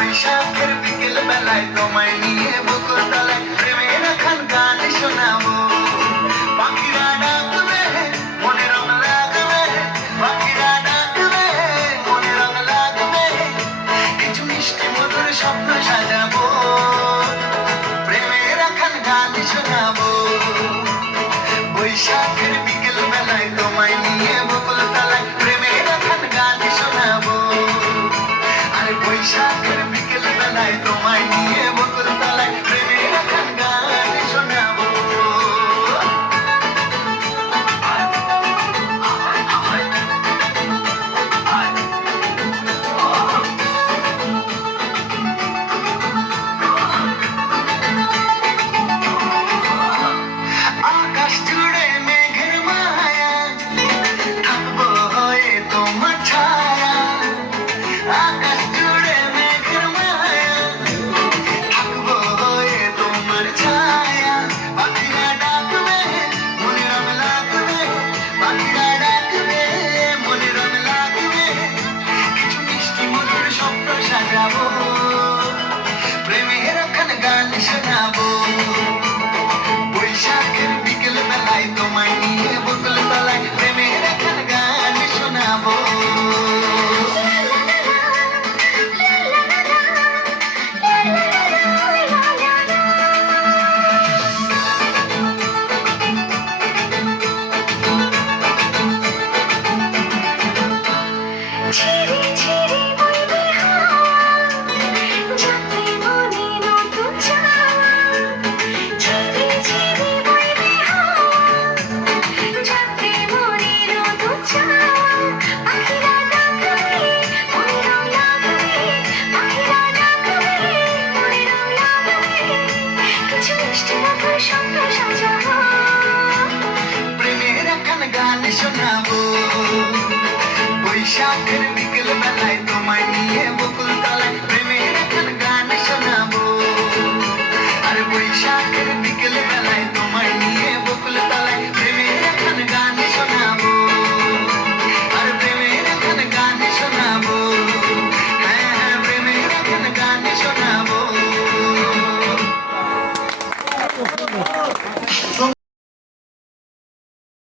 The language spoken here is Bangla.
বৈশাখের বিকেল বেলায় তোমায় নিয়ে বকুল তলায় প্রেমের এখন গান শোনাবো। পাখিরা ডাকবে মনে রং লাগবে, পাখিরা ডাকবে মনে রং লাগবে, কিছু মিষ্টি মধুর স্বপ্ন সাজাবো, প্রেমের এখন গান শোনাবো। বৈশাখের বিকেল বেলায় তোমায় নিয়ে বকুল তলায় প্রেমের এখন গান শোনাবো। আরে বৈশাখের বিকেল বেলায় তোমায় নিয়ে বকুল তলায় প্রেমের এখন গান শোনাবো। আকাশ জুড়ে মেঘের মায়া, থাকবো হয়ে তোমার ছায়া। আকাশ জুড়ে মেঘের মায়া, থাকবো হয়ে তোমার ছায়া। পাখিরা ডাকবে মনে রং লাগবে, পাখিরা ডাকবে মনে রং লাগবে, কিছু মিষ্টি মধুর স্বপ্ন সাজাবো, প্রেমের এখন গান শোনাবো। বৈশাখের বিকেল বেলায় তোমায় নিয়ে বকুল তলায় প্রেমের এখন গান শোনাবো। ঝিরি ঝিরি বইবে হাওয়া, যাতে মনে নতুন চাওয়া। ঝিরি ঝিরি বইবে হাওয়া, যাতে মনে নতুন চাওয়া। পাখিরা ডাকবে মনে রং লাগবে, পাখিরা ডাকবে মনে রং লাগবে, কিছু মিষ্টি মধুর স্বপ্ন সাজাবো, প্রেমের এখন গান শোনাবো। বৈশাখের বিকেল বেলায় তোমায় নিয়ে বকুল তলায় প্রেমের এখন গান শোনাবো। আর বৈশাখের বিকেল বেলায় তোমায়